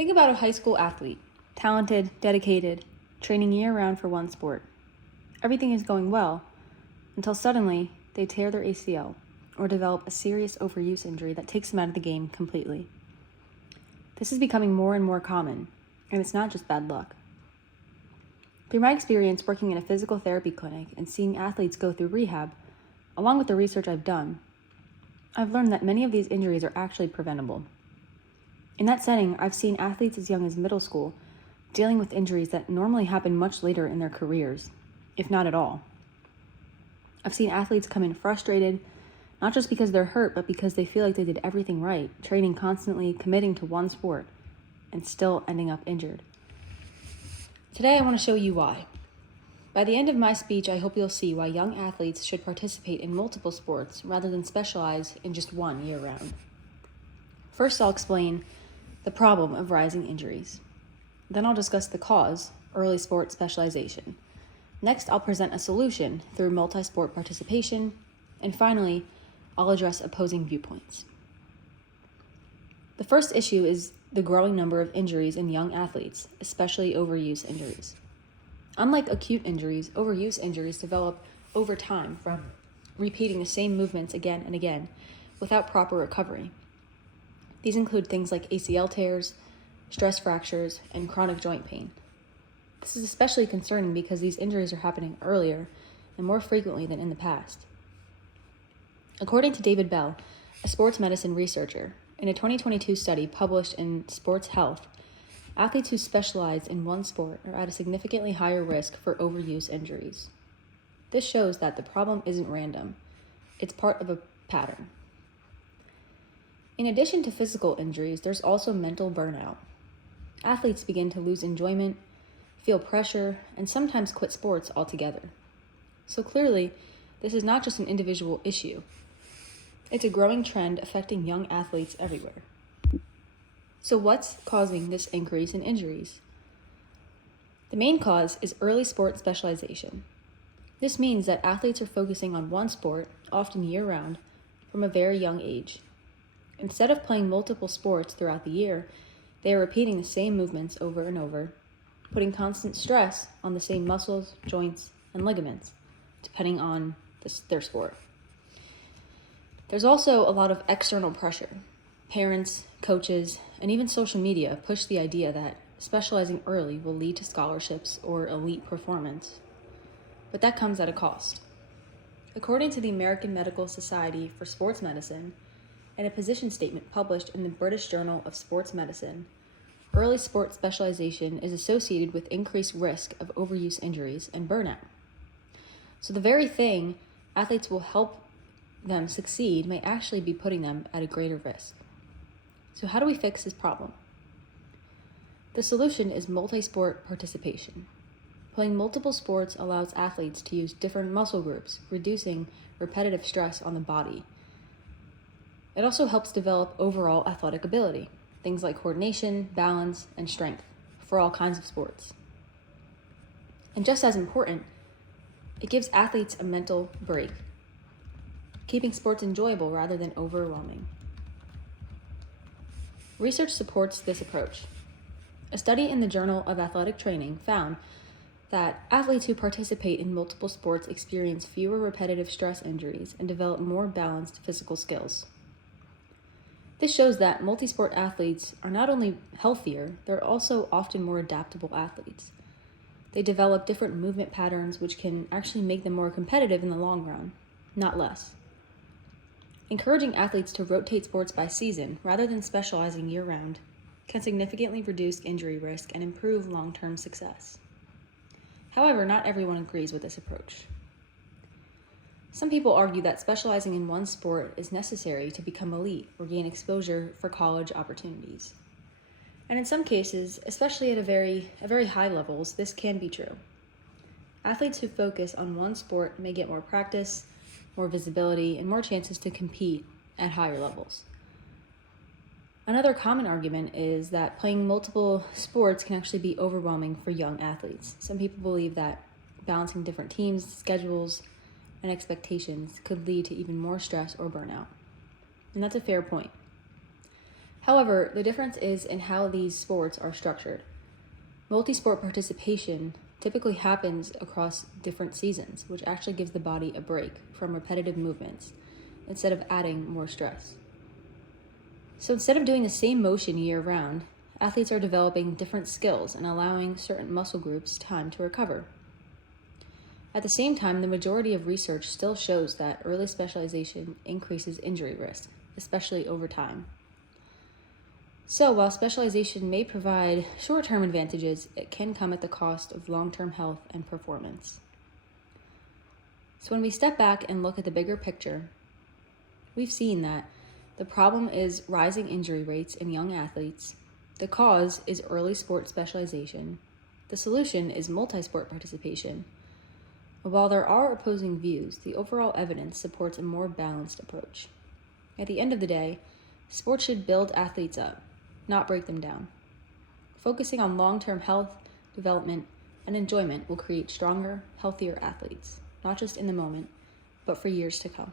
Think about a high school athlete, talented, dedicated, training year-round for one sport. Everything is going well until suddenly they tear their ACL or develop a serious overuse injury that takes them out of the game completely. This is becoming more and more common, and it's not just bad luck. Through my experience working in a physical therapy clinic and seeing athletes go through rehab, along with the research I've done, I've learned that many of these injuries are actually preventable. In that setting, I've seen athletes as young as middle school dealing with injuries that normally happen much later in their careers, if not at all. I've seen athletes come in frustrated, not just because they're hurt, but because they feel like they did everything right, training constantly, committing to one sport, and still ending up injured. Today, I want to show you why. By the end of my speech, I hope you'll see why young athletes should participate in multiple sports rather than specialize in just one year-round. First, I'll explain the problem of rising injuries. Then I'll discuss the cause, early sport specialization. Next, I'll present a solution through multi-sport participation. And finally, I'll address opposing viewpoints. The first issue is the growing number of injuries in young athletes, especially overuse injuries. Unlike acute injuries, overuse injuries develop over time from repeating the same movements again and again without proper recovery. These include things like ACL tears, stress fractures, and chronic joint pain. This is especially concerning because these injuries are happening earlier and more frequently than in the past. According to David Bell, a sports medicine researcher, in a 2022 study published in Sports Health, athletes who specialize in one sport are at a significantly higher risk for overuse injuries. This shows that the problem isn't random. It's part of a pattern. In addition to physical injuries, there's also mental burnout. Athletes begin to lose enjoyment, feel pressure, and sometimes quit sports altogether. So clearly, this is not just an individual issue. It's a growing trend affecting young athletes everywhere. So what's causing this increase in injuries? The main cause is early sport specialization. This means that athletes are focusing on one sport, often year-round, from a very young age. Instead of playing multiple sports throughout the year, they are repeating the same movements over and over, putting constant stress on the same muscles, joints, and ligaments, depending on their sport. There's also a lot of external pressure. Parents, coaches, and even social media push the idea that specializing early will lead to scholarships or elite performance. But that comes at a cost. According to the American Medical Society for Sports Medicine, and a position statement published in the British Journal of Sports Medicine, early sport specialization is associated with increased risk of overuse injuries and burnout. So the very thing athletes will help them succeed may actually be putting them at a greater risk. So how do we fix this problem? The solution is multi-sport participation. Playing multiple sports allows athletes to use different muscle groups, reducing repetitive stress on the body. It also helps develop overall athletic ability, things like coordination, balance, and strength for all kinds of sports. And just as important, it gives athletes a mental break, keeping sports enjoyable rather than overwhelming. Research supports this approach. A study in the Journal of Athletic Training found that athletes who participate in multiple sports experience fewer repetitive stress injuries and develop more balanced physical skills. This shows that multi-sport athletes are not only healthier, they're also often more adaptable athletes. They develop different movement patterns which can actually make them more competitive in the long run, not less. Encouraging athletes to rotate sports by season rather than specializing year-round can significantly reduce injury risk and improve long-term success. However, not everyone agrees with this approach. Some people argue that specializing in one sport is necessary to become elite or gain exposure for college opportunities. And in some cases, especially at very high levels, this can be true. Athletes who focus on one sport may get more practice, more visibility, and more chances to compete at higher levels. Another common argument is that playing multiple sports can actually be overwhelming for young athletes. Some people believe that balancing different teams, schedules, and expectations could lead to even more stress or burnout. And that's a fair point. However, the difference is in how these sports are structured. Multi-sport participation typically happens across different seasons, which actually gives the body a break from repetitive movements instead of adding more stress. So instead of doing the same motion year-round, athletes are developing different skills and allowing certain muscle groups time to recover. At the same time, the majority of research still shows that early specialization increases injury risk, especially over time. So while specialization may provide short-term advantages, it can come at the cost of long-term health and performance. So when we step back and look at the bigger picture, we've seen that the problem is rising injury rates in young athletes, the cause is early sport specialization, the solution is multi-sport participation. While there are opposing views, the overall evidence supports a more balanced approach. At the end of the day, sports should build athletes up, not break them down. Focusing on long-term health, development, and enjoyment will create stronger, healthier athletes, not just in the moment, but for years to come.